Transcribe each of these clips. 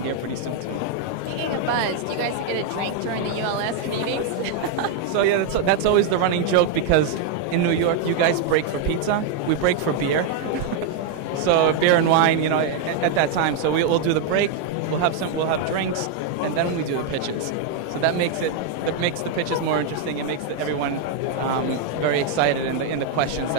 here pretty soon. Speaking of buzz, do you guys get a drink during the ULS meetings? So yeah, that's always the running joke because in New York, you guys break for pizza, we break for beer. So beer and wine, at that time. So we'll do the break, we'll have drinks, and then we do the pitches. So that makes the pitches more interesting. It makes everyone very excited, and the questions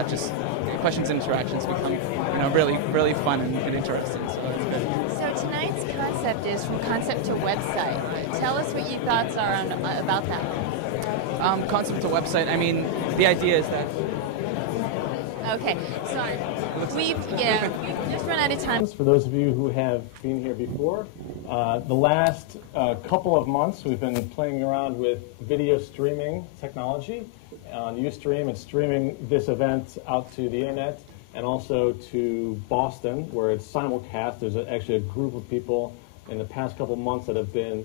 and interactions become really really fun and interesting. So that's good. So tonight's concept is from concept to website. Tell us what your thoughts are about that. Concept to website. I mean, the idea is that. Okay, sorry. We've just run out of time. For those of you who have been here before, the last couple of months we've been playing around with video streaming technology on Ustream and streaming this event out to the internet and also to Boston where it's simulcast. There's actually a group of people in the past couple of months that have been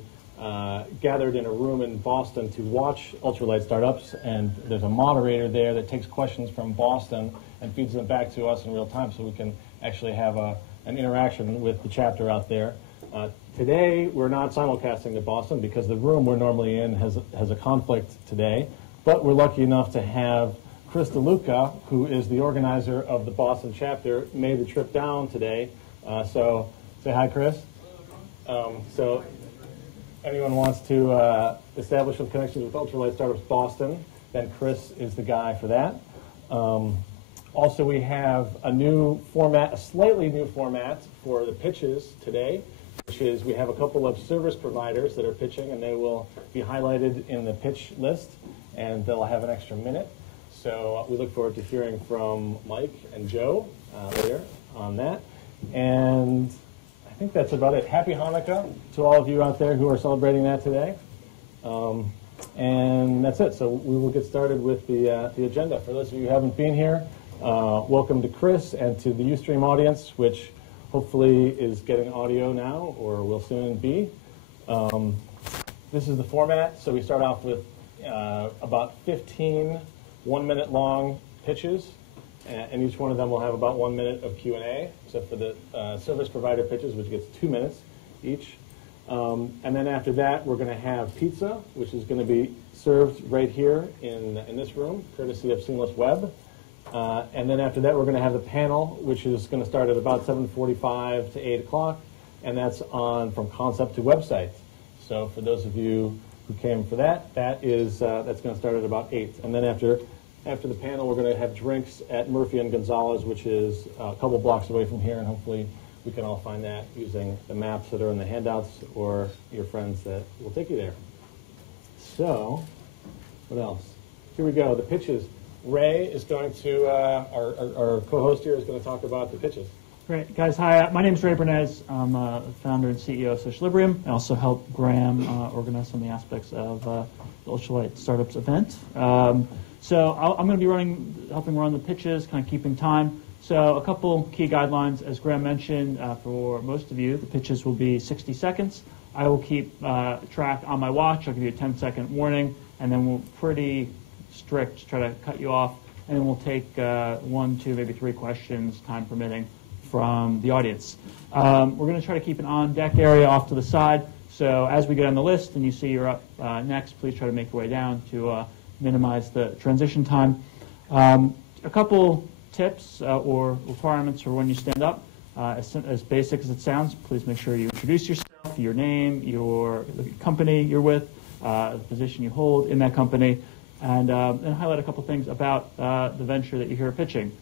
gathered in a room in Boston to watch Ultralight Startups, and there's a moderator there that takes questions from Boston and feeds them back to us in real time so we can actually have an interaction with the chapter out there. Today, we're not simulcasting to Boston because the room we're normally in has a conflict today, but we're lucky enough to have Chris DeLuca, who is the organizer of the Boston chapter, made the trip down today. So say hi, Chris. So anyone wants to establish some connections with Ultralight Startups Boston, then Chris is the guy for that. Also, we have a new format, a slightly new format for the pitches today, which is we have a couple of service providers that are pitching, and they will be highlighted in the pitch list, and they'll have an extra minute. So we look forward to hearing from Mike and Joe later on that. And I think that's about it. Happy Hanukkah to all of you out there who are celebrating that today. And that's it. So we will get started with the agenda. For those of you who haven't been here, welcome to Chris and to the Ustream audience, which hopefully is getting audio now or will soon be. This is the format. So we start off with about 15 one-minute long pitches, and each one of them will have about 1 minute of Q&A, except for the service provider pitches, which gets 2 minutes each. And then after that, we're going to have pizza, which is going to be served right here in this room, courtesy of Seamless Web. And then after that, we're going to have the panel, which is going to start at about 7:45 to 8 o'clock, and that's on from concept to website. So for those of you who came for that, that's going to start at about 8. And then after the panel, we're going to have drinks at Murphy and Gonzalez, which is a couple blocks away from here, and hopefully we can all find that using the maps that are in the handouts or your friends that will take you there. So, what else? Here we go, the pitches. Ray is going to, our co-host here is going to talk about the pitches. Great. Guys, hi. My name is Ray Bernays. I'm founder and CEO of Socialibrium. I also help Graham organize some of the aspects of the Ultralight Startups event. So I'm going to be helping run the pitches, kind of keeping time. So a couple key guidelines, as Graham mentioned, for most of you, the pitches will be 60 seconds. I will keep track on my watch. I'll give you a 10-second warning, and then we'll pretty strict, try to cut you off, and then we'll take 1, 2, maybe 3 questions, time permitting, from the audience. We're going to try to keep an on-deck area off to the side, so as we get on the list and you see you're up next, please try to make your way down to minimize the transition time. A couple tips or requirements for when you stand up. As basic as it sounds, please make sure you introduce yourself, your name, your company you're with, the position you hold in that company, and highlight a couple things about the venture that you're here pitching,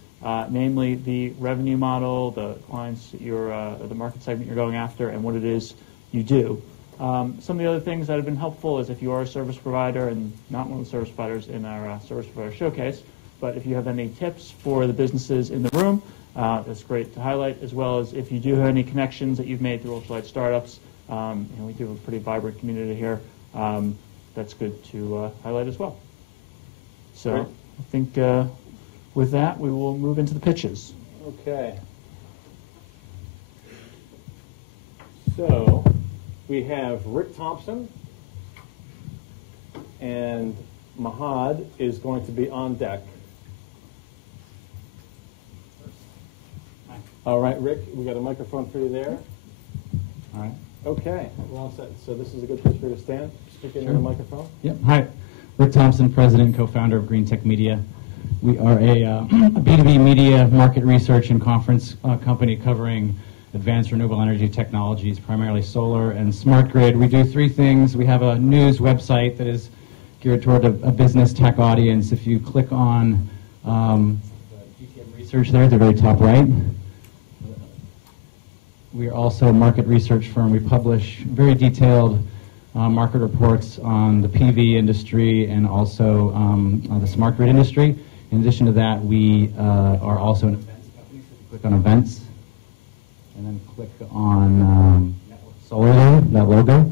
namely the revenue model, the clients the market segment you're going after, and what it is you do. Some of the other things that have been helpful is if you are a service provider and not one of the service providers in our service provider showcase, but if you have any tips for the businesses in the room, that's great to highlight, as well as if you do have any connections that you've made through Ultralight Startups. We do have a pretty vibrant community here. That's good to highlight as well. So great. I think with that, we will move into the pitches. Okay. So we have Rick Thompson, and Mahad is going to be on deck. All right, Rick, we got a microphone for you there. All right. Okay, we're all set. So this is a good place for you to stand. Speak into the microphone. Yep. Hi, Rick Thompson, President and co-founder of Green Tech Media. We are a B2B media market research and conference company covering advanced renewable energy technologies, primarily solar and smart grid. We do three things. We have a news website that is geared toward a business tech audience. If you click on the GTM research there at the very top right, we are also a market research firm. We publish very detailed market reports on the PV industry and also on the smart grid industry. In addition to that, we are also an events company. So you click on events and then click on solar there, that logo.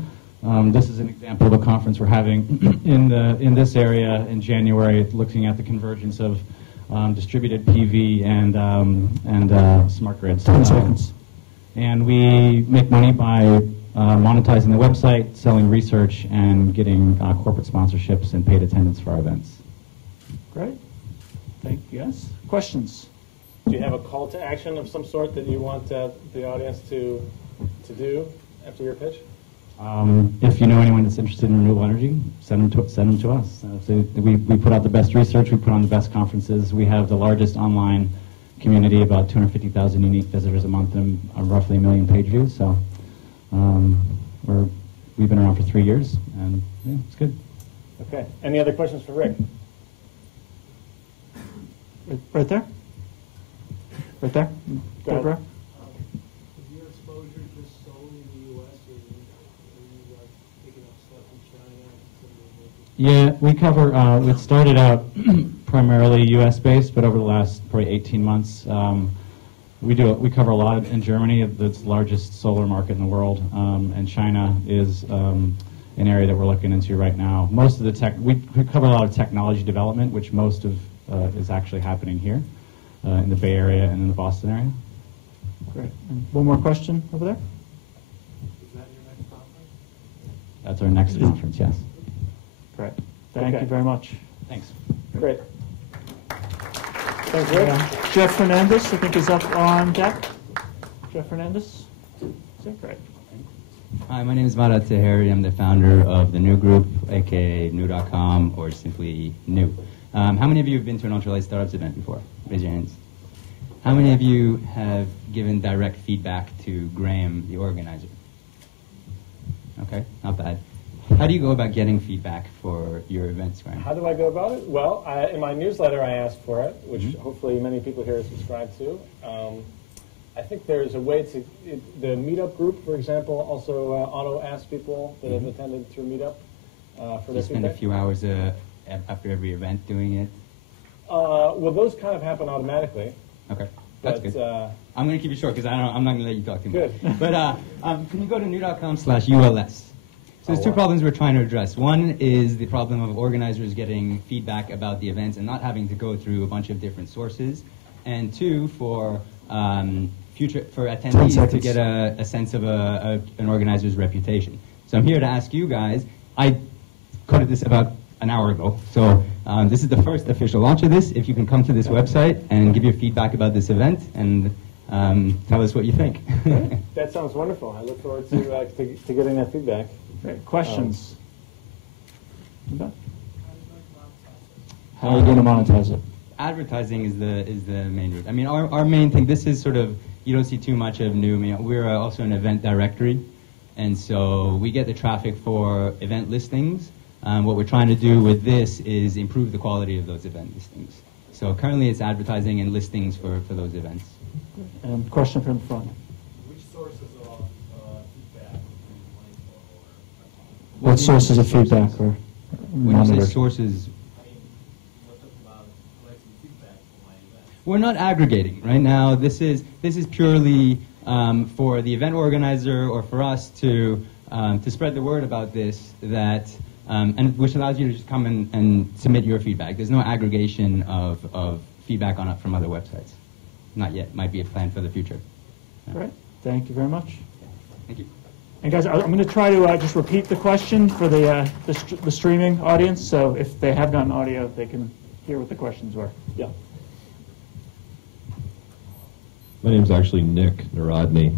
This is an example of a conference we're having in this area in January, looking at the convergence of distributed PV and smart grids. 10 seconds. And we make money by monetizing the website, selling research, and getting corporate sponsorships and paid attendance for our events. Great. Thank you, guys. Questions? Do you have a call to action of some sort that you want the audience to do after your pitch? If you know anyone that's interested in renewable energy, send them to us. So we put out the best research, we put on the best conferences. We have the largest online community, about 250,000 unique visitors a month and roughly 1 million page views. So we've been around for 3 years, and yeah, it's good. Okay. Any other questions for Rick? Right there? Right there? Go ahead. Bro. Is your exposure just solely in the U.S., or are you picking up stuff in China? Yeah, we cover, we started out primarily U.S.-based, but over the last probably 18 months, we cover a lot in Germany, the largest solar market in the world, and China is an area that we're looking into right now. Most of the we cover a lot of technology development, which most of is actually happening here in the Bay Area and in the Boston area. Great. And one more question over there. Is that your next conference? That's our next conference, yes. Great. Thank Okay. you very much. Thanks. Great. Thanks, Rick. Jeff Fernandez, I think, is up on deck. Jeff Fernandez? Is that great? Hi, my name is Marat Taheri. I'm the founder of the New Group, aka New.com, or simply New. How many of you have been to an Ultralight Startups event before? Raise your hands. How many of you have given direct feedback to Graham, the organizer? Okay, not bad. How do you go about getting feedback for your events, Graham? How do I go about it? Well, in my newsletter, I ask for it, which hopefully many people here subscribe to. I think there's a way to, the Meetup group, for example, also auto-asks people that have attended through Meetup for their You spend a feedback. few hours after every event doing it? Well, those kind of happen automatically. Okay, that's But, good. I'm going to keep it short because I'm not going to let you talk too much. Good. But can you go to new.com/ULS? So there's two problems we're trying to address. One is the problem of organizers getting feedback about the events and not having to go through a bunch of different sources. And two, for attendees to get a sense of an organizer's reputation. So I'm here to ask you guys, I coded this about an hour ago. So this is the first official launch of this. If you can come to this website and give your feedback about this event and tell us what you think. That sounds wonderful. I look forward to getting that feedback. Great. Questions? Okay. How How are you going to monetize it? Advertising is the main route. I mean, our main thing, this is sort of, you don't see too much of New. I mean, we're also an event directory, and so we get the traffic for event listings. What we're trying to do with this is improve the quality of those event listings. So currently it's advertising and listings for those events. And question from the front. Which sources of feedback do you money for? What sources of feedback are When you say monitored? sources, I mean, we're talking about collecting feedback for my event. we're not aggregating right now. This is purely for the event organizer or for us to spread the word about this, that and which allows you to just come and submit your feedback. There's no aggregation of feedback on it from other websites. Not yet. Might be a plan for the future. Great. Thank you very much. Thank you. And guys, I'm going to try to just repeat the question for the streaming audience. So if they have gotten audio, they can hear what the questions were. Yeah. My name's actually Nick Narodny.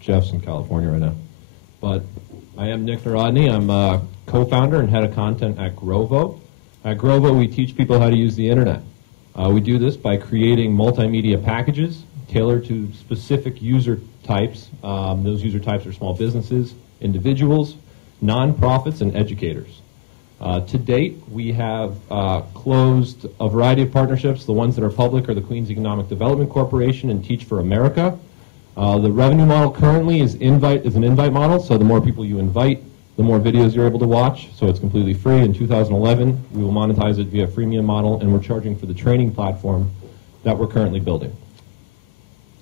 Jeff's in California right now. but I am Nick Narodny. I'm a co-founder and head of content at Grovo. At Grovo, we teach people how to use the internet. We do this by creating multimedia packages tailored to specific user types. Those user types are small businesses, individuals, nonprofits, and educators. To date, we have closed a variety of partnerships. The ones that are public are the Queens Economic Development Corporation and Teach for America. The revenue model currently is an invite model, so the more people you invite, the more videos you're able to watch, so it's completely free. In 2011, we will monetize it via a freemium model, and we're charging for the training platform that we're currently building.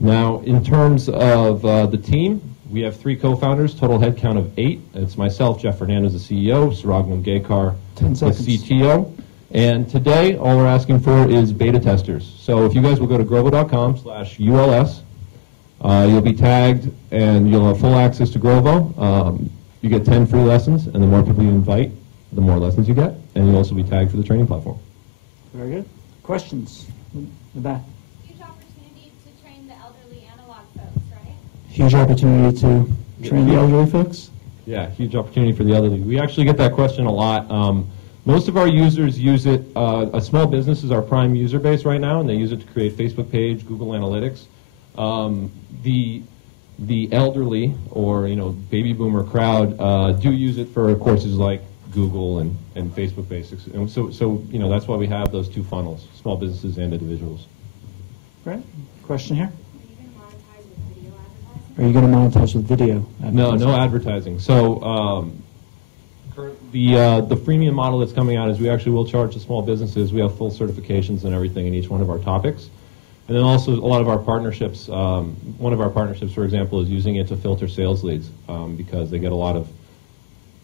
Now, in terms of the team, we have 3 co-founders, total headcount of 8. It's myself, Jeff Fernandez, the CEO, Saragam Gaykar, the CTO. And today, all we're asking for is beta testers. So if you guys will go to grovo.com/ULS, you'll be tagged and you'll have full access to Grovo. You get 10 free lessons, and the more people you invite, the more lessons you get. And you'll also be tagged for the training platform. Very good. Questions? In the back. Huge opportunity to train the elderly analog folks, right? Huge opportunity to train the elderly folks? Yeah, huge opportunity for the elderly. We actually get that question a lot. Most of our users use it, a small business is our prime user base right now, and they use it to create Facebook page, Google Analytics. The elderly, or baby boomer crowd, do use it for courses like Google and Facebook Basics. And so that's why we have those 2 funnels, small businesses and individuals. Great. Question here? Are you going to monetize with video advertising? No advertising. So the freemium model that's coming out is we actually will charge the small businesses. We have full certifications and everything in each one of our topics. And then also a lot of our partnerships, one of our partnerships, for example, is using it to filter sales leads because they get a lot of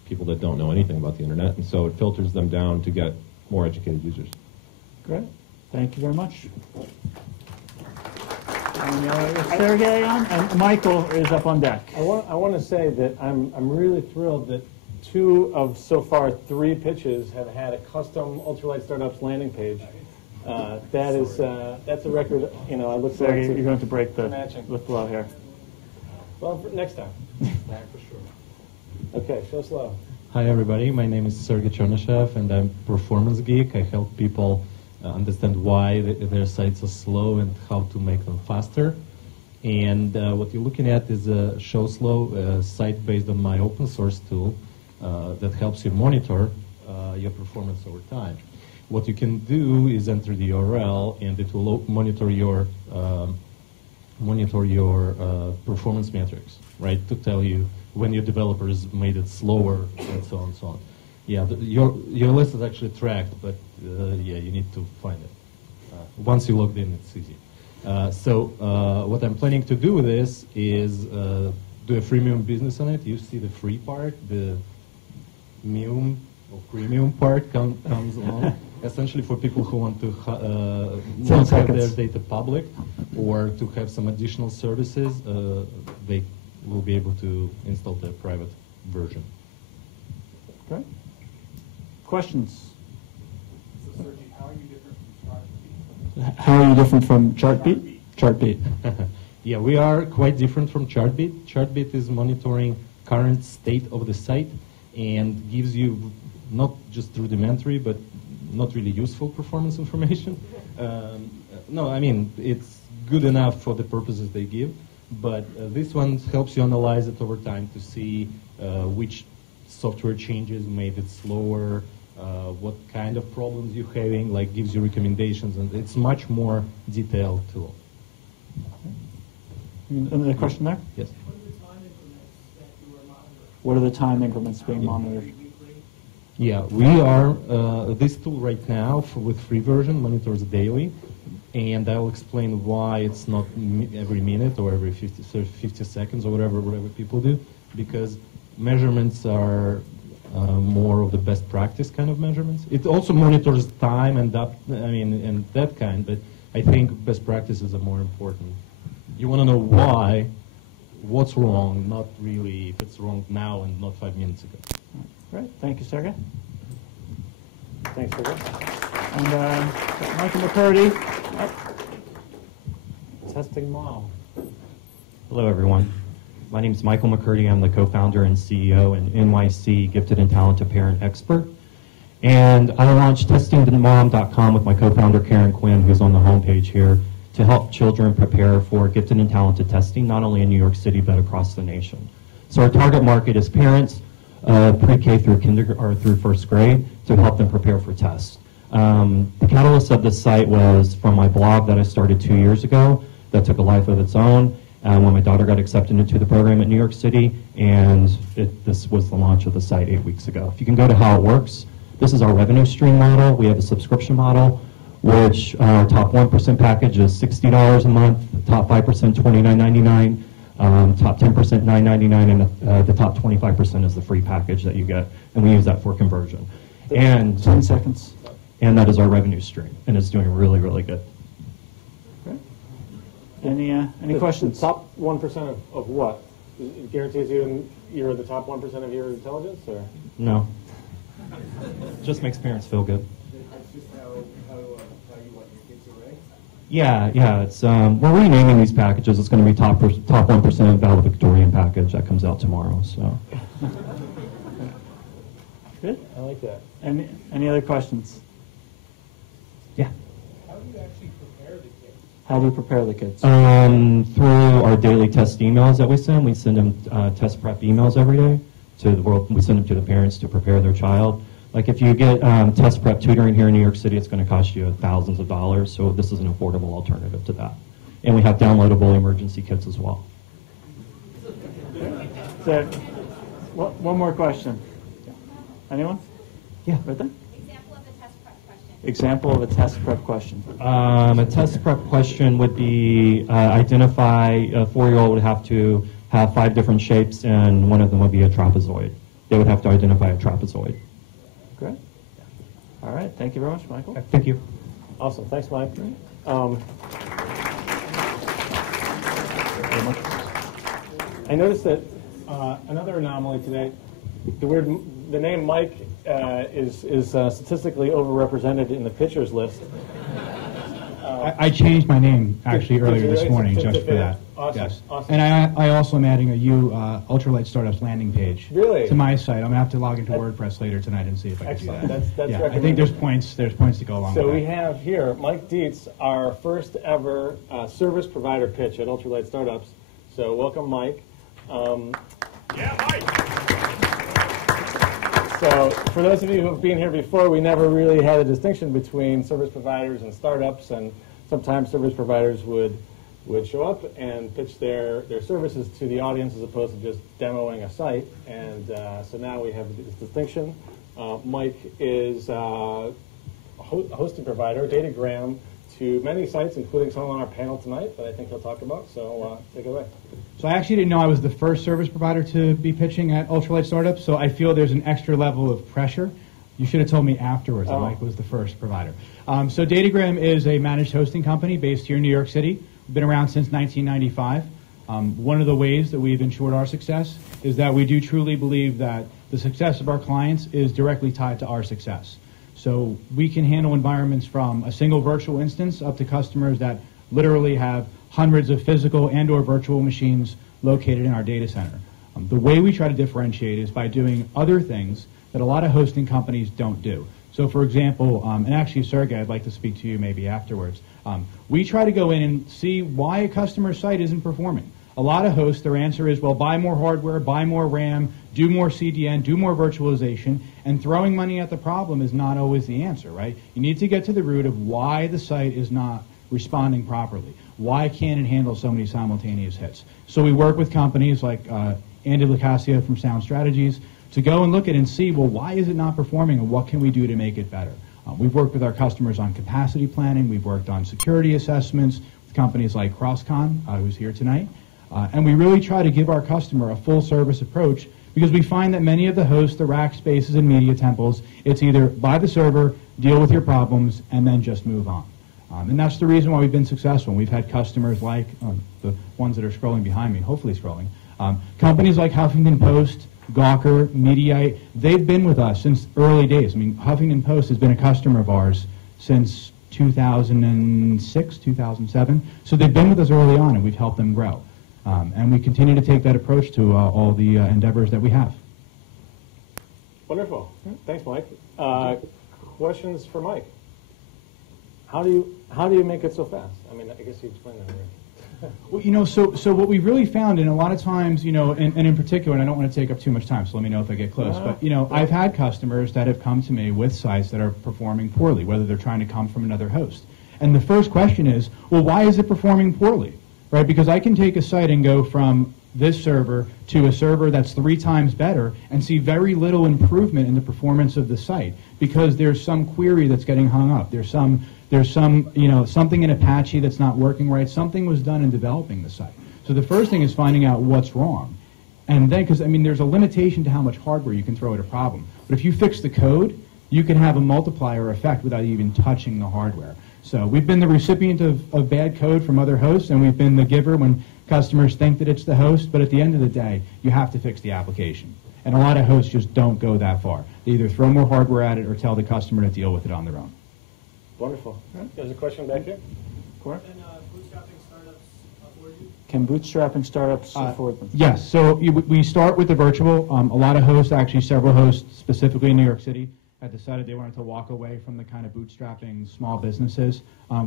people that don't know anything about the internet, and so it filters them down to get more educated users. Great. Thank you very much. And Sergey on, and Michael is up on deck. I want to say that I'm really thrilled that 2 of so far 3 pitches have had a custom Ultralight Startups landing page. That's a record. I look forward to. You're going to break the matching. flow here. Well, next time. For sure. Okay, show slow. Hi everybody, my name is Sergey Chernyshev and I'm Performance Geek. I help people understand why their sites are slow and how to make them faster. And what you're looking at is a ShowSlow, a site based on my open source tool that helps you monitor your performance over time. What you can do is enter the URL, and it will monitor your performance metrics, right? To tell you when your developers made it slower, and so on and so on. Yeah, your list is actually tracked, but yeah, you need to find it. Once you logged in, it's easy. So what I'm planning to do with this is do a freemium business on it. You see the free part, the medium or premium part comes along. Essentially for people who want to not have their data public or to have some additional services, they will be able to install the private version. Okay. Questions? So, Sergey, how are you different from ChartBeat? How are you different from ChartBeat? ChartBeat. Yeah, we are quite different from ChartBeat. ChartBeat is monitoring current state of the site and gives you not just rudimentary, but not really useful performance information. No, I mean, it's good enough for the purposes they give, but this one helps you analyze it over time to see which software changes made it slower, what kind of problems you're having, like gives you recommendations, and it's much more detailed tool. Another question there? Yes. What are the time increments being monitored? Yeah, we are, this tool right now with free version monitors daily, and I'll explain why it's not every minute or every 50 seconds or whatever people do, because measurements are more of the best practice kind of measurements. It also monitors time and and that kind, but I think best practices are more important. You want to know why, what's wrong, not really if it's wrong now and not 5 minutes ago. Great. Thank you, Sergey. Thanks for this. And Michael McCurdy. Testing model. Hello, everyone. My name is Michael McCurdy. I'm the co-founder and CEO and NYC Gifted and Talented Parent Expert. And I launched testingthemom.com with my co-founder Karen Quinn, who's on the homepage here, to help children prepare for gifted and talented testing, not only in New York City, but across the nation. So our target market is parents pre-K through kindergarten or through first grade to help them prepare for tests. The catalyst of this site was from my blog that I started 2 years ago that took a life of its own when my daughter got accepted into the program at New York City, and this was the launch of the site 8 weeks ago. If you can go to how it works, this is our revenue stream model. We have a subscription model, which our top 1% package is $60 a month, top 5% $29.99, top 10% $9.99, and the top 25% is the free package that you get, and we use that for conversion. And 10 seconds. And that is our revenue stream, and it's doing really, really good. Okay. Any questions? The top 1% of what? It guarantees you're the top 1% of your intelligence, or? No. Just makes parents feel good. That's just how you want your kids to rank? Yeah. It's we're renaming these packages. It's going to be top 1% valedictorian package that comes out tomorrow. So. Good. I like that. Any other questions? Yeah. How do you actually prepare the kids? How do you prepare the kids? Through our daily test emails that we send them test prep emails every day to the world. We send them to the parents to prepare their child. Like if you get test prep tutoring here in New York City, it's going to cost you thousands of dollars. So this is an affordable alternative to that. And we have downloadable emergency kits as well. So, one more question. Anyone? Yeah. Right there. Example of a test prep question. Example of a test prep question. A test prep question would be identify, a 4-year-old would have to have 5 different shapes, and one of them would be a trapezoid. They would have to identify a trapezoid. Great. All right. Thank you very much, Michael. Thank you. Awesome. Thanks, Mike. I noticed that another anomaly today. The name Mike is statistically overrepresented in the pitchers list. I changed my name actually earlier this morning just for that. Awesome. Yes. Awesome. And I also am adding a Ultralight Startups landing page Really? to my site. I'm gonna have to log into WordPress later tonight and see if I can Excellent. do that. That's yeah, I think there's points to go along So with we that. have here Mike Dietz, our first ever service provider pitch at Ultralight Startups. So welcome, Mike. Yeah, Mike. So for those of you who have been here before, we never really had a distinction between service providers and startups, and sometimes service providers would show up and pitch their services to the audience as opposed to just demoing a site. And so now we have this distinction. Mike is a hosting provider, Datagram, to many sites, including some on our panel tonight that I think he'll talk about. So take it away. So I actually didn't know I was the first service provider to be pitching at Ultralight Startups, so I feel there's an extra level of pressure. You should have told me afterwards that Mike was the first provider. So Datagram is a managed hosting company based here in New York City. We've been around since 1995. One of the ways that we've ensured our success is that we do truly believe that the success of our clients is directly tied to our success. So we can handle environments from a single virtual instance up to customers that literally have hundreds of physical and or virtual machines located in our data center. The way we try to differentiate is by doing other things that a lot of hosting companies don't do. So for example, and actually Sergey, I'd like to speak to you maybe afterwards. We try to go in and see why a customer site isn't performing. A lot of hosts, their answer is, well, buy more hardware, buy more RAM, do more CDN, do more virtualization, and throwing money at the problem is not always the answer, right? You need to get to the root of why the site is not responding properly. Why can't it handle so many simultaneous hits? So we work with companies like Andy Lacasio from Sound Strategies to go and look at and see, well, why is it not performing and what can we do to make it better? We've worked with our customers on capacity planning. We've worked on security assessments with companies like CrossCon, who's here tonight. And we really try to give our customer a full service approach because we find that many of the hosts, the rack spaces and media temples, it's either buy the server, deal with your problems, and then just move on. And that's the reason why we've been successful. We've had customers like the ones that are scrolling behind me, hopefully scrolling, companies like Huffington Post, Gawker, Mediaite. They've been with us since early days. I mean, Huffington Post has been a customer of ours since 2006, 2007. So they've been with us early on, and we've helped them grow. And we continue to take that approach to all the endeavors that we have. Wonderful. Thanks, Mike. Questions for Mike? How do you make it so fast? I mean, I guess you explained that already. Well, so what we really found, and a lot of times, and in particular, and I don't want to take up too much time, so let me know if I get close, but, I've had customers that have come to me with sites that are performing poorly, whether they're trying to come from another host. And the first question is, well, why is it performing poorly, right? Because I can take a site and go from this server to a server that's 3 times better and see very little improvement in the performance of the site because there's some query that's getting hung up. There's some something in Apache that's not working right. Something was done in developing the site. So the first thing is finding out what's wrong. And then, because, there's a limitation to how much hardware you can throw at a problem. But if you fix the code, you can have a multiplier effect without even touching the hardware. So we've been the recipient of bad code from other hosts, and we've been the giver when customers think that it's the host. But at the end of the day, you have to fix the application. And a lot of hosts just don't go that far. They either throw more hardware at it or tell the customer to deal with it on their own. Wonderful. There's a question back here. Can bootstrapping startups afford you? Can bootstrapping startups afford them? Yes. So we start with the virtual. A lot of hosts, actually several hosts, specifically in New York City, had decided they wanted to walk away from the kind of bootstrapping small businesses.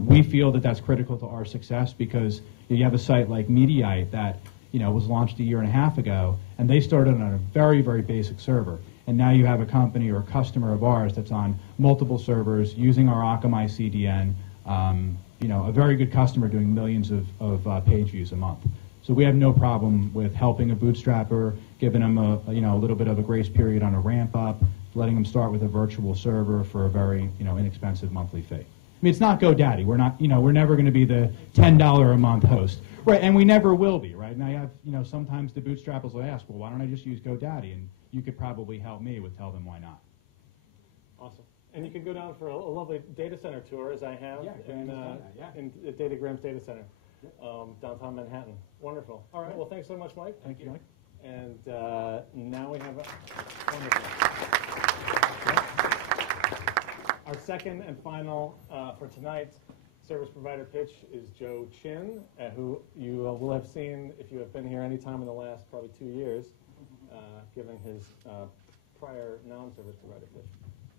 We feel that that's critical to our success because you have a site like Mediaite that was launched a year and a half ago, and they started on a very, very basic server. And now you have a company or a customer of ours that's on multiple servers using our Akamai CDN, a very good customer doing millions of page views a month. So we have no problem with helping a bootstrapper, giving them a little bit of a grace period on a ramp up, letting them start with a virtual server for a very inexpensive monthly fee. It's not GoDaddy. We're not we're never going to be the $10 a month host, right? And we never will be, right? Now you have sometimes the bootstrappers will ask, well, why don't I just use GoDaddy? And you could probably help me with tell them why not. Awesome. And you can go down for a lovely data center tour, as I have, in Datagram's data center, downtown Manhattan. Wonderful. All right. Well, thanks so much, Mike. Thank you, Mike. And now we have wonderful. Our second and final for tonight's service provider pitch is Joe Chin, who you will have seen if you have been here any time in the last probably 2 years, giving his prior non-service provider pitch.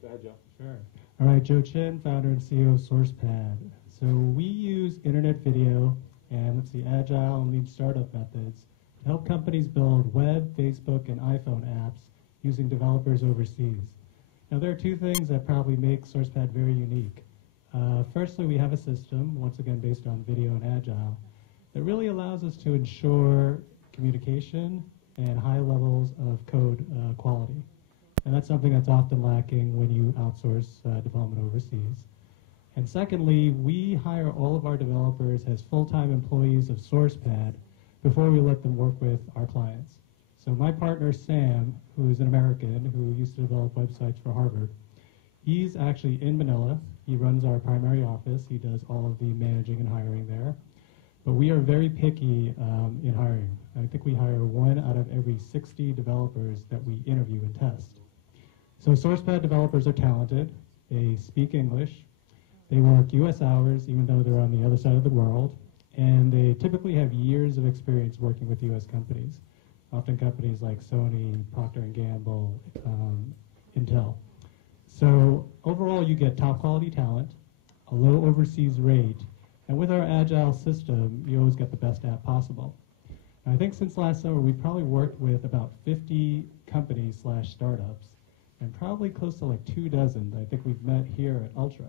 Go ahead, Joe. Sure. All right, Joe Chin, founder and CEO of SourcePad. So we use internet video and agile and lean startup methods to help companies build web, Facebook, and iPhone apps using developers overseas. Now, there are 2 things that probably make SourcePad very unique. Firstly, we have a system, once again based on video and agile, that really allows us to ensure communication and high levels of code quality. And that's something that's often lacking when you outsource development overseas. And secondly, we hire all of our developers as full-time employees of SourcePad before we let them work with our clients. So my partner, Sam, who is an American who used to develop websites for Harvard, he's actually in Manila. He runs our primary office. He does all of the managing and hiring there. But we are very picky in hiring. I think we hire 1 out of every 60 developers that we interview and test. So SourcePad developers are talented. They speak English. They work U.S. hours, even though they're on the other side of the world. And they typically have years of experience working with U.S. companies, often companies like Sony, Procter & Gamble, Intel. So overall, you get top quality talent, a low overseas rate, and with our agile system, you always get the best app possible. And I think since last summer, we've probably worked with about 50 companies / startups, and probably close to like 2 dozen that I think we've met here at Ultra.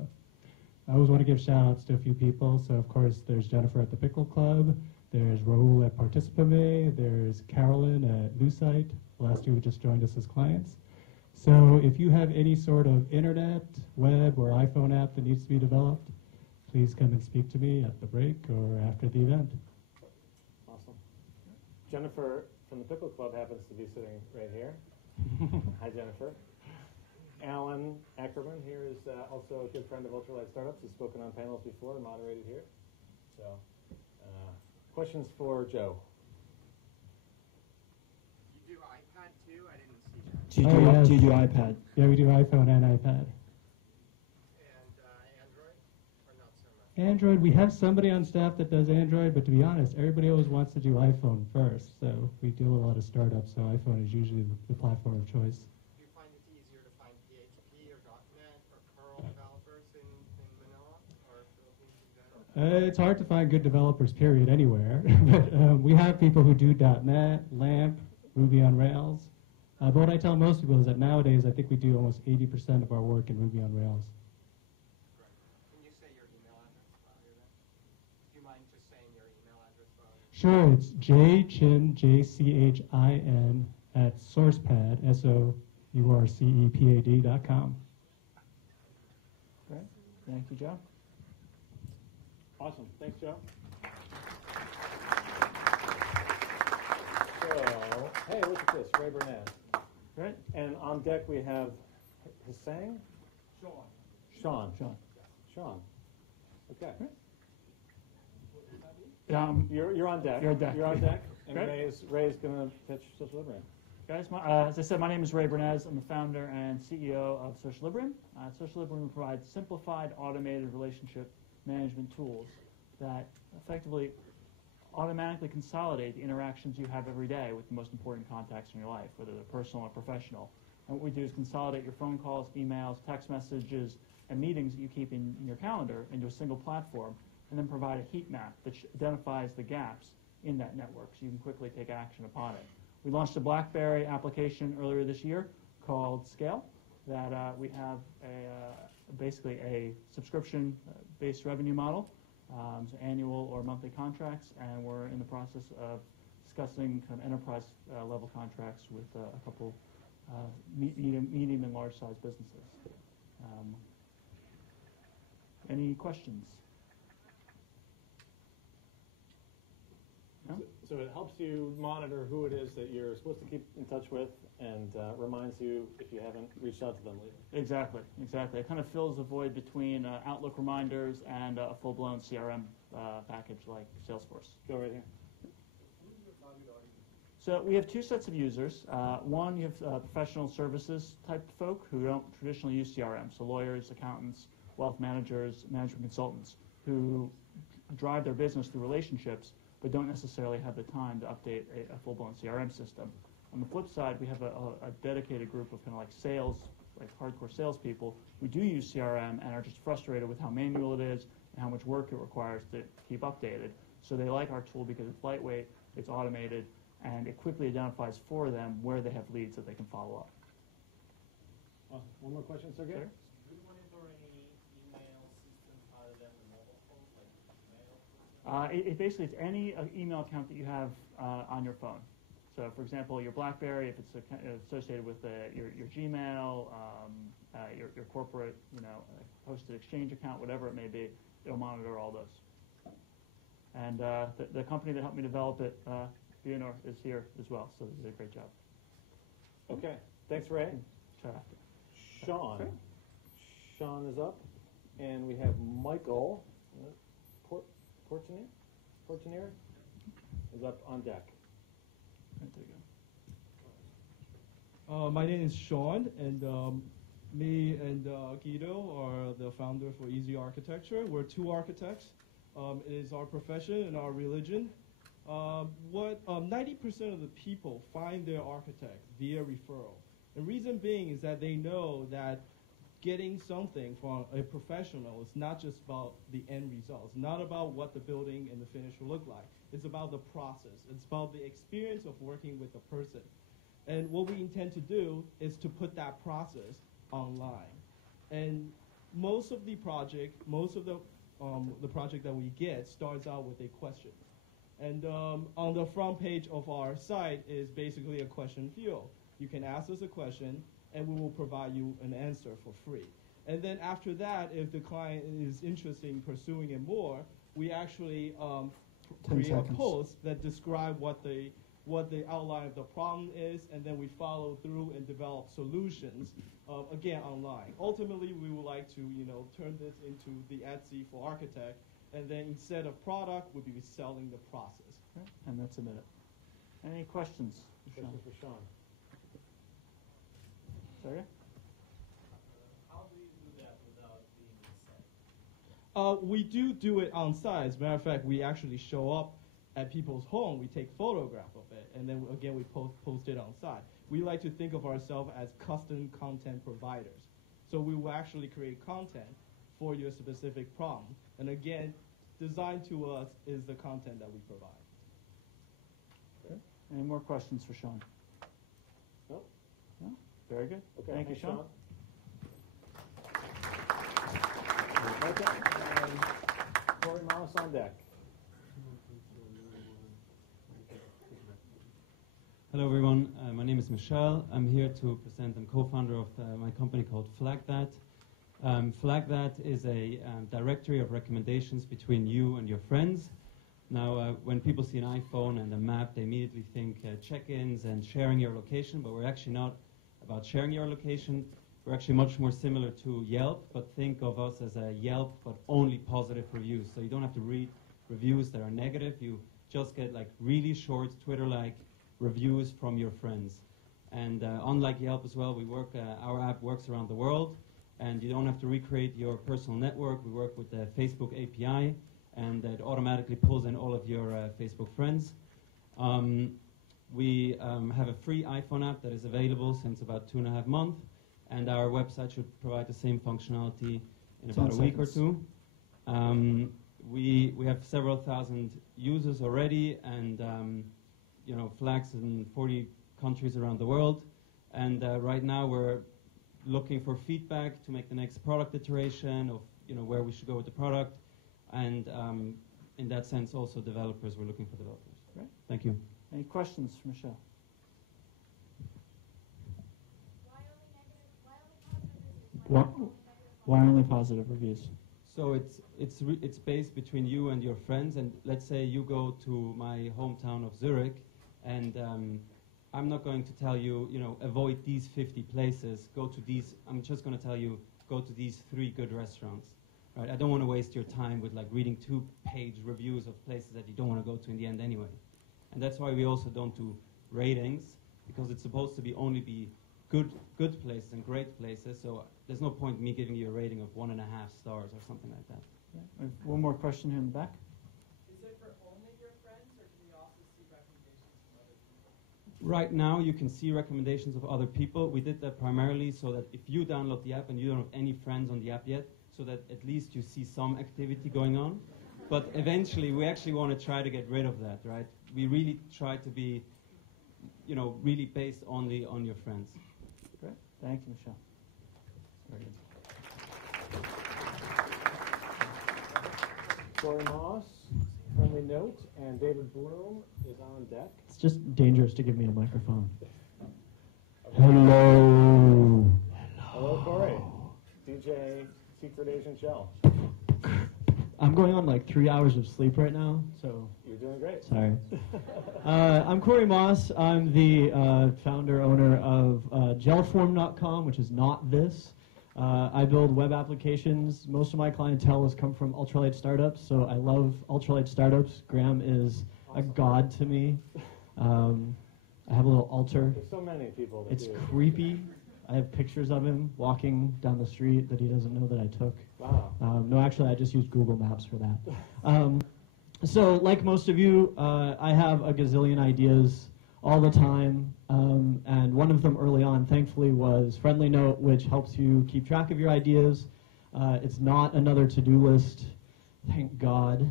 I always want to give shout outs to a few people. So of course, there's Jennifer at the Pickle Club, there's Raul at Participame, there's Carolyn at NewSite, the last 2 who just joined us as clients. So if you have any sort of internet, web, or iPhone app that needs to be developed, please come and speak to me at the break or after the event. Awesome. Jennifer from the Pickle Club happens to be sitting right here. Hi, Jennifer. Alan Ackerman here is also a good friend of Ultralight Startups. He's spoken on panels before and moderated here. So, questions for Joe? You do iPad too? I didn't see that. Do you do iPad? Yeah, we do iPhone and iPad. And Android? Or not so much? Android, we have somebody on staff that does Android, but to be honest, everybody always wants to do iPhone first. So we deal with a lot of startups, so iPhone is usually the platform of choice. Do you find it easier to find PHP or .NET or Perl developers in Manila or Philippines in general? It's hard to find good developers, period, anywhere. But we have people who do .NET, LAMP, Ruby on Rails. But what I tell most people is that nowadays, I think we do almost 80% of our work in Ruby on Rails. Can you say your email address while you're there? Do you mind just saying your email address while you're Sure, it's jchin, Jchin, at sourcepad, sourcepad.com. Great. Thank you, Joe. Awesome. Thanks, Joe. So, hey, look at this, Ray Burnett. Great. And on deck we have Hussein? Sean. Sean. Okay. You're on deck. You're on deck. You're on deck. And Great. Ray's going to pitch Social Librium. Guys, as I said, my name is Ray Bernez. I'm the founder and CEO of Social Librium. Social Librium provides simplified, automated relationship management tools that effectively automatically consolidate the interactions you have every day with the most important contacts in your life, whether they're personal or professional. And what we do is consolidate your phone calls, emails, text messages, and meetings that you keep in your calendar into a single platform, and then provide a heat map that identifies the gaps in that network so you can quickly take action upon it. We launched a BlackBerry application earlier this year called Scale that we have basically a subscription-based revenue model, so annual or monthly contracts, and we're in the process of discussing kind of enterprise level contracts with a couple medium and large size businesses. Any questions? No? So it helps you monitor who it is that you're supposed to keep in touch with and reminds you if you haven't reached out to them lately. Exactly. It kind of fills the void between Outlook reminders and a full-blown CRM package like Salesforce. Go right here. So we have two sets of users. One, you have professional services type folk who don't traditionally use CRM, so lawyers, accountants, wealth managers, management consultants, who drive their business through relationships but don't necessarily have the time to update a full-blown CRM system. On the flip side, we have a dedicated group of kind of like sales, like hardcore salespeople who do use CRM and are just frustrated with how manual it is and how much work it requires to keep updated. So they like our tool because it's lightweight, it's automated, and it quickly identifies for them where they have leads that they can follow up. Awesome. One more question, Sergey? Sure. Do you monitor any email systems other than the mobile phones, like Mail? Basically, it's any email account that you have on your phone. So, for example, your BlackBerry, if it's associated with your Gmail, your corporate, hosted Exchange account, whatever it may be, it'll monitor all those. And the company that helped me develop it, Bionor, is here as well, so they did a great job. Okay. Thanks, Ray. Chat after. Sean. Sean is up, and we have Michael Portinier is up on deck. Right, there you go. My name is Sean, and me and Guido are the founder for Easy Architecture. We're two architects. It is our profession and our religion. 90% of the people find their architect via referral. The reason being is that they know that getting something from a professional is not just about the end result. It's not about what the building and the finish will look like. It's about the process. It's about the experience of working with a person. And what we intend to do is to put that process online. And most of the project that we get starts out with a question. And on the front page of our site is basically a question field. You can ask us a question, and we will provide you an answer for free. And then after that, if the client is interested in pursuing it more, we actually create a post that describe what the outline of the problem is, and then we follow through and develop solutions, again, online. Ultimately, we would like to, turn this into the Etsy for architect, and then instead of product, we'll be selling the process. Okay. And that's a minute. Any questions? Questions for Sean? Sorry? How do you do that without being We do it on site. As a matter of fact, we actually show up at people's home. We take photograph of it, and then again we post it on site. We like to think of ourselves as custom content providers. So we will actually create content for your specific problem. And again, designed to us is the content that we provide. Okay. Any more questions for Sean? Nope. No? Very good. Okay, Thank you, thanks, Sean. Corey Moss on deck. Hello everyone, my name is Michelle. I'm here to present, I'm co-founder of my company called FlagThat. FlagThat is a directory of recommendations between you and your friends. Now, when people see an iPhone and a map, they immediately think check-ins and sharing your location, but we're actually not about sharing your location. We're actually much more similar to Yelp, but think of us as a Yelp, but only positive reviews. So you don't have to read reviews that are negative. You just get like really short Twitter-like reviews from your friends. And unlike Yelp as well, our app works around the world, and you don't have to recreate your personal network. We work with the Facebook API, and it automatically pulls in all of your Facebook friends. We have a free iPhone app that is available since about 2.5 months, and our website should provide the same functionality in about a week or two. We have several thousand users already, and flags in 40 countries around the world. And right now we're looking for feedback to make the next product iteration of where we should go with the product. And in that sense, also developers. We're looking for developers. Great. Thank you. Any questions for Michelle? Why only positive reviews? So it's based between you and your friends. And let's say you go to my hometown of Zurich, and I'm not going to tell you, avoid these 50 places. Go to these. I'm just going to tell you, go to these 3 good restaurants. Right? I don't want to waste your time with like reading 2-page reviews of places that you don't want to go to in the end anyway. And that's why we also don't do ratings, because it's supposed to only be good places and great places. So there's no point in me giving you a rating of 1.5 stars or something like that. Okay. We have one more question here in the back. Is it for only your friends, or can you also see recommendations from other people? Right now, you can see recommendations of other people. We did that primarily so that if you download the app and you don't have any friends on the app yet, so that at least you see some activity going on. But eventually, we actually want to try to get rid of that, right? We really try to be, really based only on your friends. Great. Thank you, Michelle. Very good. Corey Moss, friendly note, and David Bloom is on deck. It's just dangerous to give me a microphone. Hello. Hello, Corey. DJ Secret Asian Shell. I'm going on like 3 hours of sleep right now, so. You're doing great. Sorry. I'm Corey Moss. I'm the founder, owner of gelform.com, which is not this. I build web applications. Most of my clientele has come from ultralight startups, so I love ultralight startups. Graham is a god to me. I have a little altar. There's so many people that It's do. creepy. I have pictures of him walking down the street that he doesn't know that I took. Wow. No, actually, I just used Google Maps for that. So, like most of you, I have a gazillion ideas all the time, and one of them early on, thankfully, was Friendly Note, which helps you keep track of your ideas. It's not another to-do list, thank God.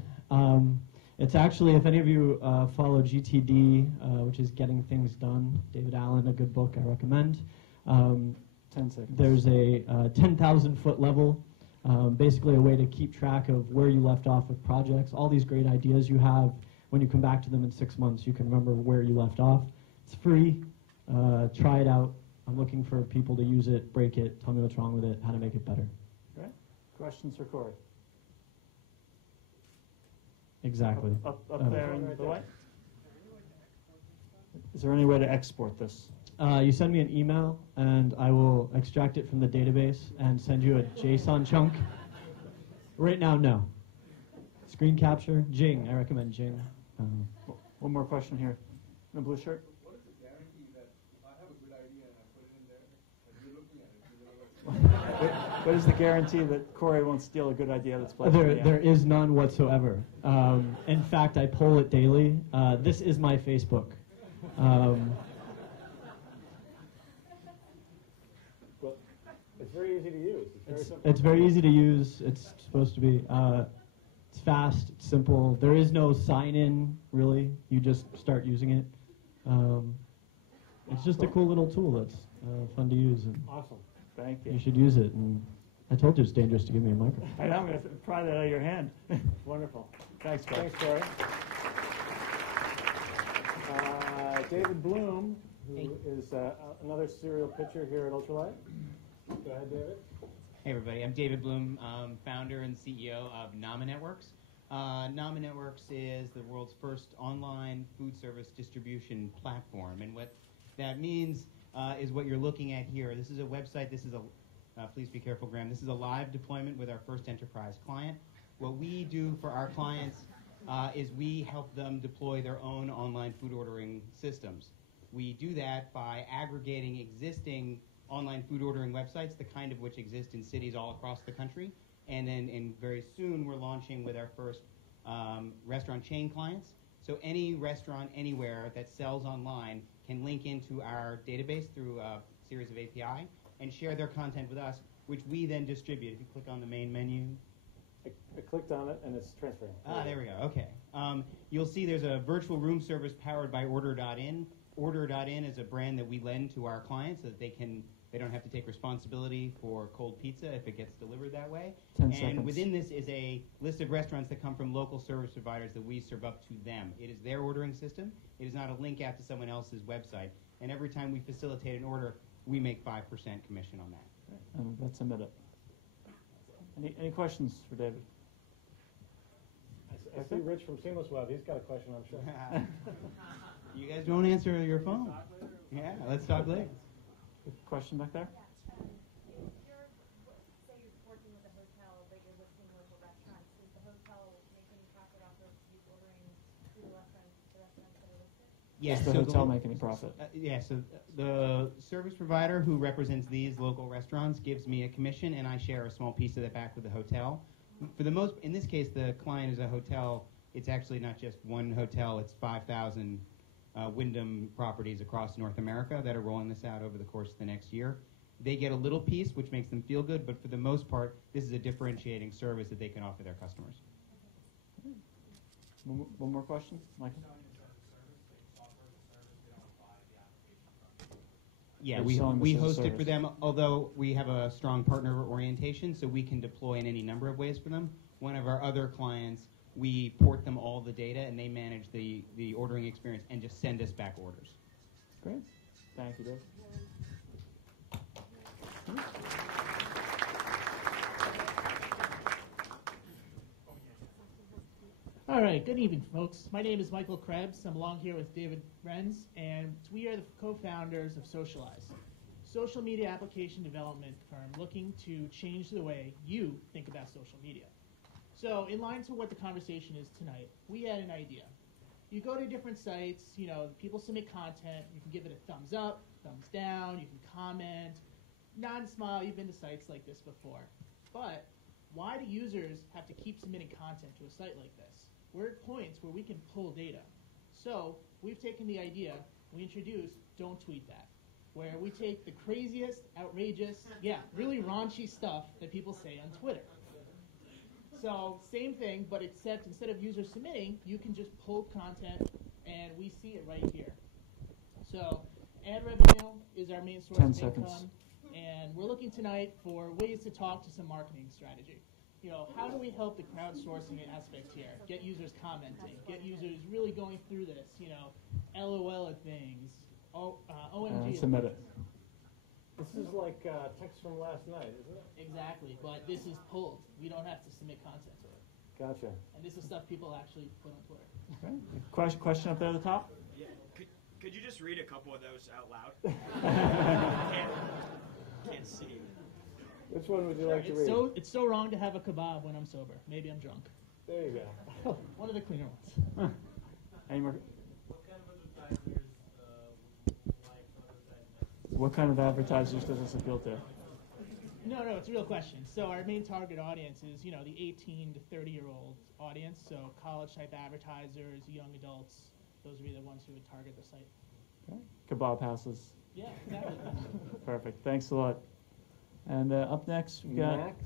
It's actually, if any of you follow GTD, which is Getting Things Done, David Allen, a good book I recommend. 10 seconds. There's a 10,000-foot level, basically a way to keep track of where you left off with projects. All these great ideas you have, when you come back to them in 6 months, you can remember where you left off. It's free. Try it out. I'm looking for people to use it, break it, tell me what's wrong with it, how to make it better. Great. Questions for Corey? Exactly. Up there in the way. Is there any way to export this? You send me an email, and I will extract it from the database and send you a JSON chunk. Right now, no. Screen capture, Jing. I recommend Jing. One more question here. In the blue shirt. What is the guarantee that if I have a good idea and I put it in there, and you're looking at it, you're going to What is the guarantee that Corey won't steal a good idea that's played? There is none whatsoever. In fact, I poll it daily. This is my Facebook. Well, it's very easy to use. It's very simple. It's very easy to use. It's supposed to be. It's fast. It's simple. There is no sign-in, really. You just start using it. It's just a cool little tool that's fun to use. And Awesome. Thank you. you should use it. And I told you it's dangerous to give me a microphone. I know, I'm going to pry that out of your hand. Wonderful. Thanks, Corey. Thanks, Corey. David Bloom, who is another serial pitcher here at Ultralight. Go ahead, David. Hey everybody, I'm David Bloom, founder and CEO of Nama Networks. Nama Networks is the world's first online food service distribution platform, and what that means is what you're looking at here. This is a website, this is a, please be careful Graham, this is a live deployment with our first enterprise client. What we do for our clients is we help them deploy their own online food ordering systems. We do that by aggregating existing online food ordering websites, the kind of which exist in cities all across the country. And then very soon we're launching with our first restaurant chain clients. So any restaurant anywhere that sells online can link into our database through a series of API and share their content with us, which we then distribute. If you click on the main menu. I clicked on it and it's transferring. Ah, there we go. Okay. You'll see there's a virtual room service powered by Order.in. Order.in is a brand that we lend to our clients so that they don't have to take responsibility for cold pizza if it gets delivered that way. 10 and seconds. within this is a list of restaurants that come from local service providers that we serve up to them. It is their ordering system. It is not a link out to someone else's website. And every time we facilitate an order, we make 5% commission on that. And that's a minute. Any questions for David? I see Rich from Seamless Web. He's got a question, I'm sure. You guys don't answer your phone. Yeah, let's talk later. Question back there? Yes, Does the hotel make any profit? Yeah, so the service provider who represents these local restaurants gives me a commission, and I share a small piece of that back with the hotel. For the most, in this case, the client is a hotel. It's actually not just one hotel. It's 5,000 Wyndham properties across North America that are rolling this out over the course of the next year. They get a little piece, which makes them feel good, but for the most part, this is a differentiating service that they can offer their customers. One more question, Michael? Yeah, we host it for them, although we have a strong partner orientation, so we can deploy in any number of ways for them. One of our other clients, we port them all the data, and they manage the ordering experience and just send us back orders. Great. Thank you, Dave. All right, good evening, folks. My name is Michael Krebs. I'm along here with David Renz, and we are the co-founders of Socialize, social media application development firm looking to change the way you think about social media. So in line to what the conversation is tonight, we had an idea. You go to different sites, people submit content, you can give it a thumbs up, thumbs down, you can comment, nod and smile, you've been to sites like this before. But why do users have to keep submitting content to a site like this? We're at points where we can pull data. So we've taken the idea, we introduced Don't Tweet That, where we take the craziest, outrageous, really raunchy stuff that people say on Twitter. So same thing, but except instead of users submitting, you can just pull content and we see it right here. So ad revenue is our main source 10 of seconds. income, and we're looking tonight for ways to talk to some marketing strategy. How do we help the crowdsourcing aspect here? Get users commenting, get users really going through this, LOL at things, OMG. It's a minute. This is like text from last night, isn't it? Exactly, but this is pulled. We don't have to submit content to it. Gotcha. And this is stuff people actually put on Twitter. Okay. Question up there at the top? Yeah. Could you just read a couple of those out loud? Can't see. Which one would you like to read? It's so wrong to have a kebab when I'm sober. Maybe I'm drunk. There you go. One of the cleaner ones. Any more? What kind of advertisers What kind of advertisers does this appeal to? No, it's a real question. So our main target audience is, the 18 to 30-year-old audience. So college-type advertisers, young adults. Those would be the ones who would target the site. Okay. Kebab houses. Yeah, exactly. Perfect. Thanks a lot. And up next, we've got Max.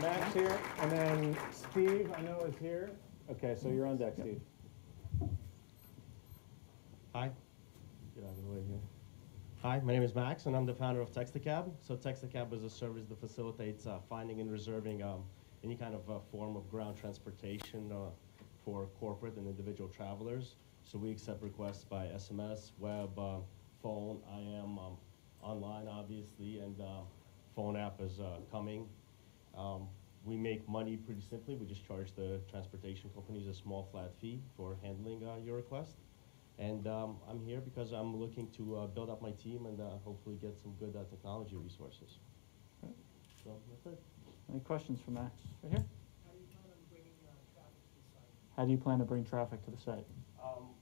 Max here, and then Steve, I know, is here. Okay, so you're on deck, Steve. Hi. Get out of the way here. Hi, my name is Max, and I'm the founder of Textacab. So Textacab is a service that facilitates finding and reserving any kind of form of ground transportation for corporate and individual travelers. So we accept requests by SMS, web, phone, IM, online, obviously, and phone app is coming. We make money pretty simply. We just charge the transportation companies a small flat fee for handling your request. And I'm here because I'm looking to build up my team and hopefully get some good technology resources. Okay. So that's it. Any questions for Max? Right here. How do you plan to bring traffic to the site?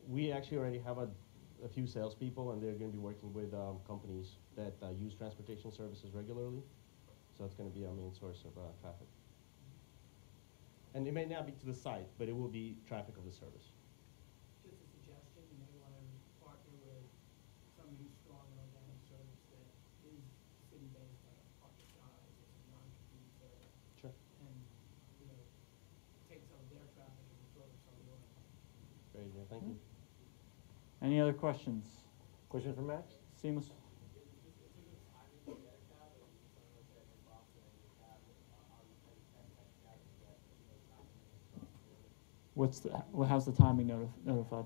We actually already have a few salespeople, and they're going to be working with companies that use transportation services regularly. So that's going to be our main source of traffic. And it may not be to the site, but it will be traffic of the service. Just a suggestion, you may want to partner with somebody who's strong in organic service that is city-based, like a Parker Size or some non-compete service. Sure. And, take some of their traffic and throw it some of yours. Great, yeah, thank you. Any other questions? Question for Max? Seamless. How's the timing notified?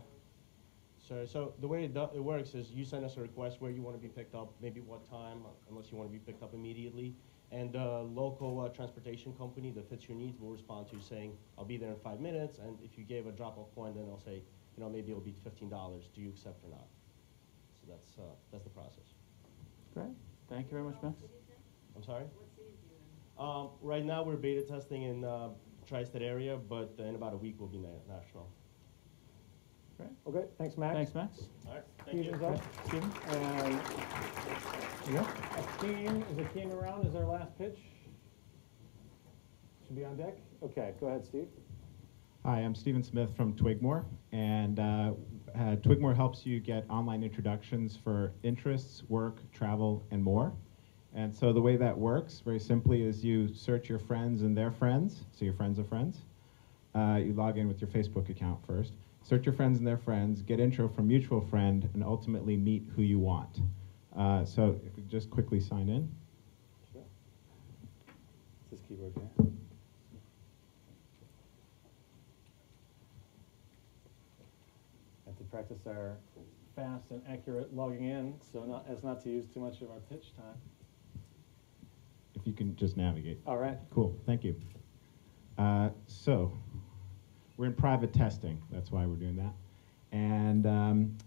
Sorry, so the way it works is you send us a request where you want to be picked up, maybe what time, unless you want to be picked up immediately. And the local transportation company that fits your needs will respond to you saying, I'll be there in 5 minutes. And if you gave a drop-off point, then they'll say, maybe it'll be $15. Do you accept or not? So that's the process. Great. Thank you very much, Max. I'm sorry? Right now we're beta testing in tri-state area, but in about a week we'll be national. Great. Okay, thanks, Max. Thanks, Max. All right, thank you. Steven's up. Steven? And Akeem around is our last pitch. Should be on deck. Okay, go ahead, Steve. Hi, I'm Stephen Smith from Twigmore, and Twigmore helps you get online introductions for interests, work, travel, and more. And so the way that works, very simply, is you search your friends and their friends, so your friends of friends. You log in with your Facebook account first. Search your friends and their friends, get intro from mutual friend, and ultimately meet who you want. So if we just quickly sign in. Sure. It's this keyboard here. Have to practice our fast and accurate logging in, so as not to use too much of our pitch time. If you can just navigate. All right. Cool, thank you. So we're in private testing, that's why we're doing that. And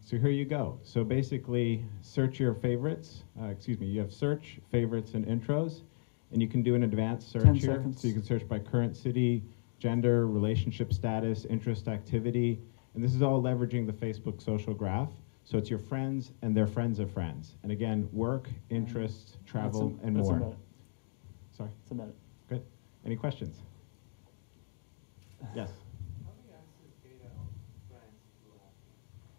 so here you go. So basically, search your favorites. You have search, favorites, and intros. And you can do an advanced search 10 here. seconds. So you can search by current city, gender, relationship status, interest, activity. And this is all leveraging the Facebook social graph. So it's your friends and their friends of friends. And again, work, interests, travel, and that's more. a minute. Sorry? It's a minute. Good. Any questions? Yes.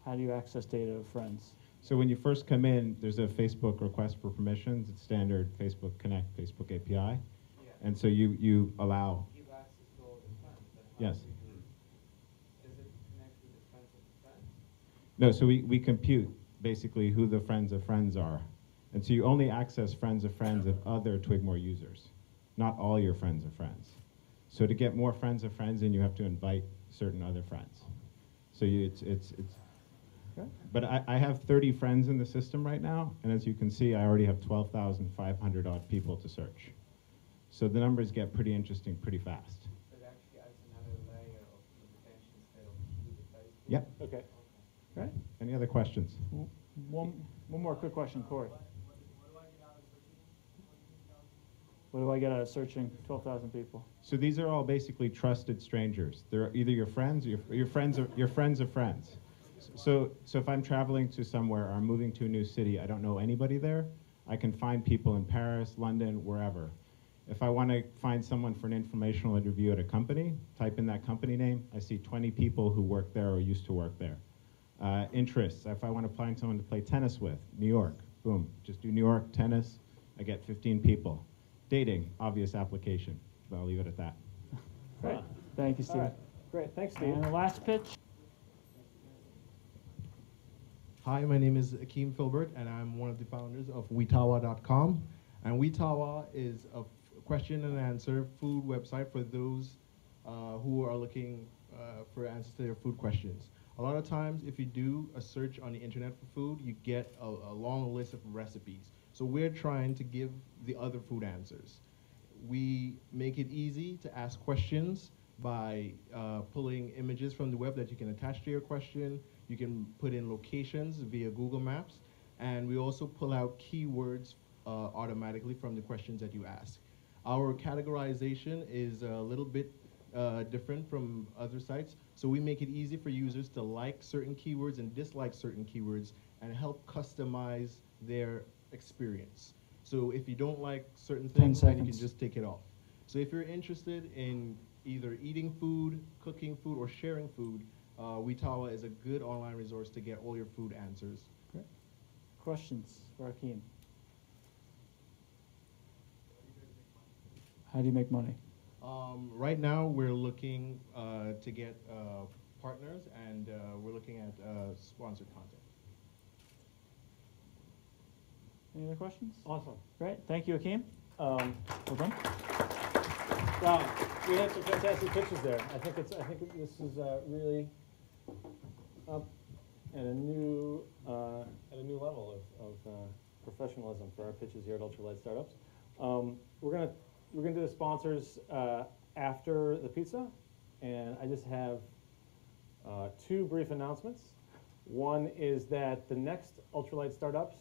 How do you access data of friends? So when you first come in, there's a Facebook request for permissions. It's standard Facebook Connect, Facebook API. Yeah. And so you allow. Give access to all the friends, but Yes. does it connect with the friends of the friends? No, so we compute basically who the friends of friends are. And so you only access friends of other Twigmore users, not all your friends of friends. So to get more friends of friends, then you have to invite certain other friends. So it's Okay. But I have 30 friends in the system right now, and as you can see, I already have 12,500 odd people to search. So the numbers get pretty interesting pretty fast. So it actually adds another layer of limitation instead of with the Facebook? Yep. Okay. Right. Any other questions? One more quick question, Corey. What do I get out of searching 12,000 people? So these are all basically trusted strangers. They're either your friends or your friends of friends. So if I'm traveling to somewhere or I'm moving to a new city, I don't know anybody there, I can find people in Paris, London, wherever. If I want to find someone for an informational interview at a company, type in that company name. I see 20 people who work there or used to work there. Interests, if I want to find someone to play tennis with, New York, boom, just do New York tennis, I get 15 people. Dating, obvious application, but I'll leave it at that. Great. Thank you, Steve. All right. Great. Thanks, Steve. And the last pitch. Hi, my name is Akeem Filbert, and I'm one of the founders of Wetawa.com. And Wetawa is a question and answer food website for those who are looking for answers to their food questions. A lot of times, if you do a search on the internet for food, you get a long list of recipes. So we're trying to give the other food answers. We make it easy to ask questions by pulling images from the web that you can attach to your question. You can put in locations via Google Maps, and we also pull out keywords automatically from the questions that you ask. Our categorization is a little bit different from other sites, so we make it easy for users to like certain keywords and dislike certain keywords and help customize their experience. So if you don't like certain 10 things, then you can seconds. just take it off. So if you're interested in either eating food, cooking food, or sharing food, Wetawa is a good online resource to get all your food answers. Great. Questions for Akeem? How do you make money? Right now, we're looking to get partners, and we're looking at sponsored content. Any other questions? Awesome. Great. Thank you, Akeem. Well done. Wow, we had some fantastic pitches there. I think this is really up at a new level of professionalism for our pitches here at Ultralight Startups. We're gonna do the sponsors after the pizza, and I just have two brief announcements. One is that the next Ultralight Startups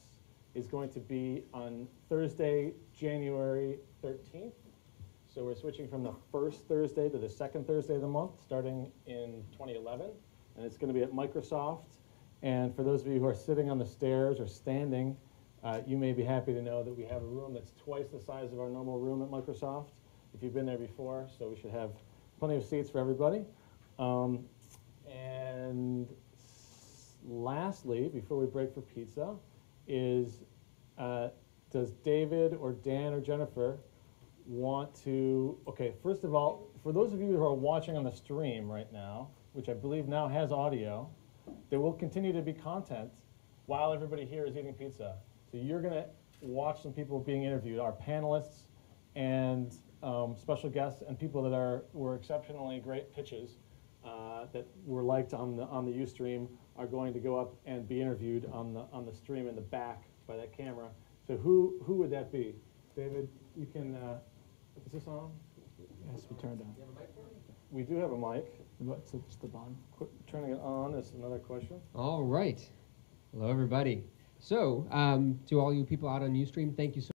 is going to be on Thursday, January 13th. So we're switching from the first Thursday to the second Thursday of the month, starting in 2011. And it's going to be at Microsoft. And for those of you who are sitting on the stairs or standing, you may be happy to know that we have a room that's twice the size of our normal room at Microsoft, if you've been there before. So we should have plenty of seats for everybody. And lastly, before we break for pizza, is does David or Dan or Jennifer want to, okay, first of all, for those of you who are watching on the stream right now, which I believe now has audio, there will continue to be content while everybody here is eating pizza. So you're going to watch some people being interviewed, our panelists and special guests and people that were exceptionally great pitches that were liked on the Ustream are going to go up and be interviewed on the stream in the back by that camera. So who would that be? David, you can, is this on? It has to be turned on. We do have a mic. So it's the bottom. Turning it on is another question. All right. Hello, everybody. So, to all you people out on Ustream, thank you so